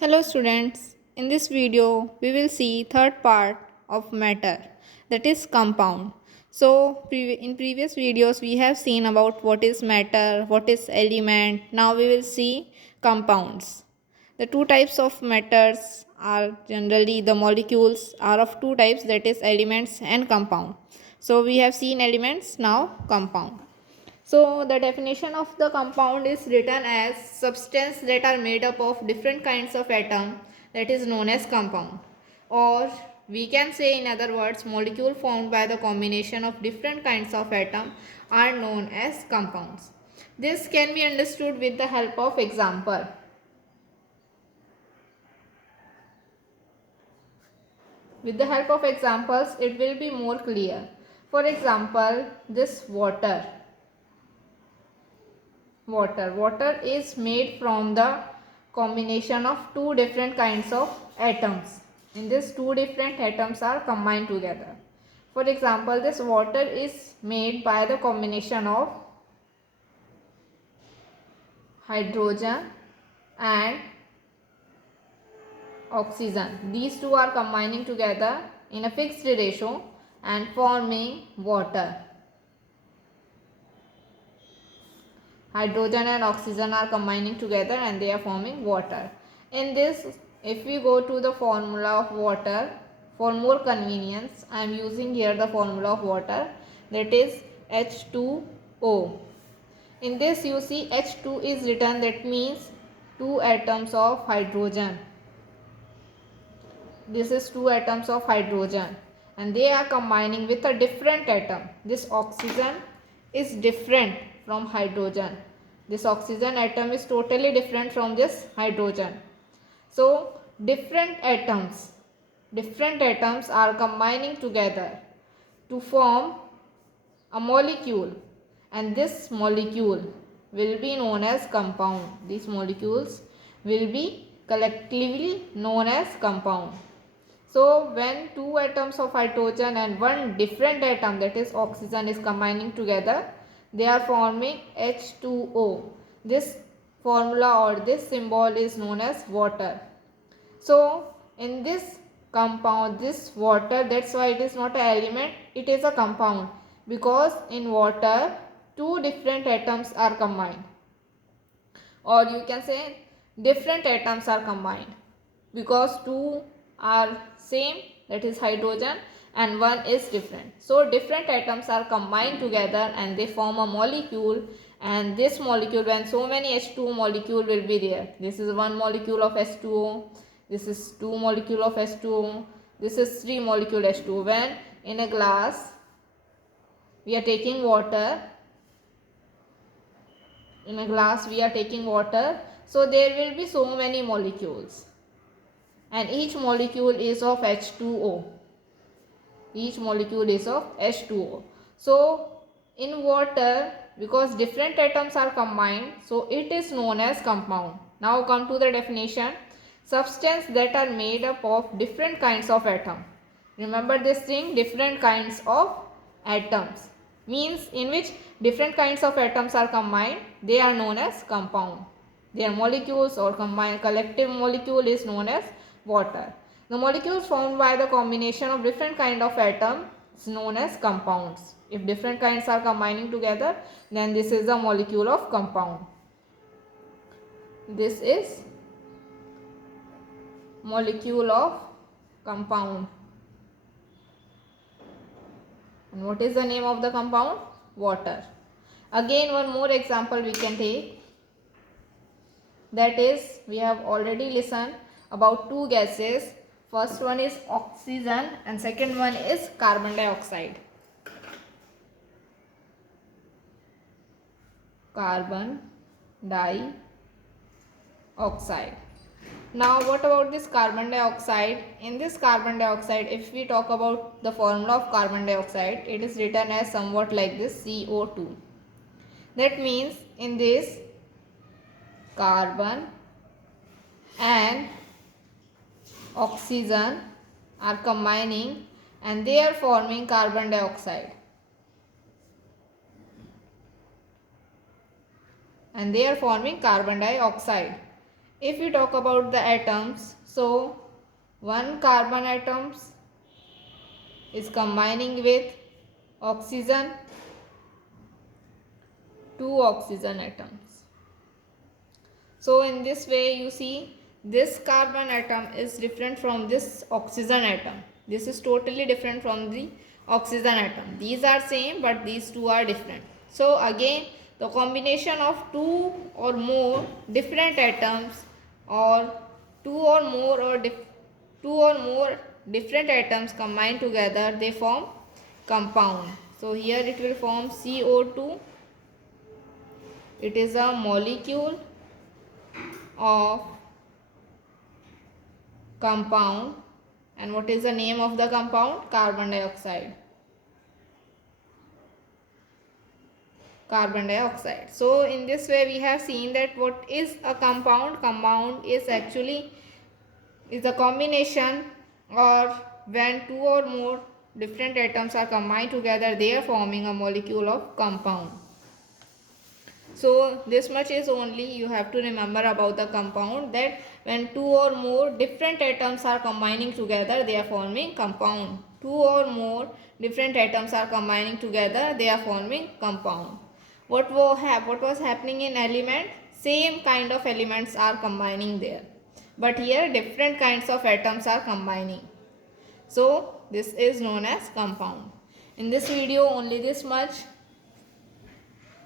Hello students, in this video we will see third part of matter, that is compound. So in previous videos we have seen about what is matter, what is element. Now we will see compounds. The two types of matters are generally the molecules are of two types, that is elements and compound. So we have seen elements, now compound. So the definition of the compound is written as substance that are made up of different kinds of atom, that is known as compound. Or we can say in other words, molecule formed by the combination of different kinds of atom are known as compounds. This can be understood with the help of example. With the help of examples, it will be more clear. For example, this water. Water is made from the combination of two different kinds of atoms. In this, two different atoms are combined together. For example, this water is made by the combination of hydrogen and oxygen. These two are combining together in a fixed ratio and forming water. Hydrogen and oxygen are combining together and they are forming water. In this, if we go to the formula of water, for more convenience, I am using here the formula of water, that is H2O. In this you see H2 is written, that means two atoms of hydrogen. This is two atoms of hydrogen and they are combining with a different atom. This oxygen is different from hydrogen. This oxygen atom is totally different from this hydrogen. So different atoms are combining together to form a molecule, and this molecule will be known as compound. These molecules will be collectively known as compound. So when two atoms of hydrogen and one different atom, that is oxygen, is combining together, they are forming H2O. This formula or this symbol is known as water. So in this compound, this water, that's why it is not an element, it is a compound, because in water two different atoms are combined, or you can say different atoms are combined, because two are same, that is hydrogen, and one is different. So different atoms are combined together and they form a molecule, and this molecule, when so many H2O molecule will be there, this is one molecule of H2O, this is two molecule of H2O, this is three molecule H2O. When in a glass we are taking water, so there will be so many molecules and each molecule is of H2O. So in water, because different atoms are combined, so it is known as compound. Now come to the definition. Substance that are made up of different kinds of atom. Remember this thing, different kinds of atoms, means in which different kinds of atoms are combined, they are known as compound. Their molecules or combined collective molecule is known as water. The molecules formed by the combination of different kind of atoms is known as compounds. If different kinds are combining together, then this is the molecule of compound. This is molecule of compound. And what is the name of the compound? Water. Again, one more example we can take. That is, we have already listened about two gases. First one is oxygen and second one is carbon dioxide. Carbon dioxide. Now what about this carbon dioxide? In this carbon dioxide, if we talk about the formula of carbon dioxide, it is written as somewhat like this, CO2. That means in this, carbon and oxygen are combining and they are forming carbon dioxide. If we talk about the atoms, so one carbon atoms is combining with oxygen, two oxygen atoms. So in this way you see this carbon atom is different from this oxygen atom. This is totally different from the oxygen atom. These are same but these two are different. So again the combination of two or more different atoms or two or more different atoms combined together, they form compound. So here it will form CO2. It is a molecule of compound. And what is the name of the compound? Carbon dioxide. Carbon dioxide. So in this way we have seen that what is a compound? Compound is actually a combination, or when two or more different atoms are combined together, they are forming a molecule of compound. So this much is only you have to remember about the compound, that when two or more different atoms are combining together, they are forming compound. Two or more different atoms are combining together, they are forming compound. What was happening in element? Same kind of elements are combining there, but here different kinds of atoms are combining. So this is known as compound. In this video only this much.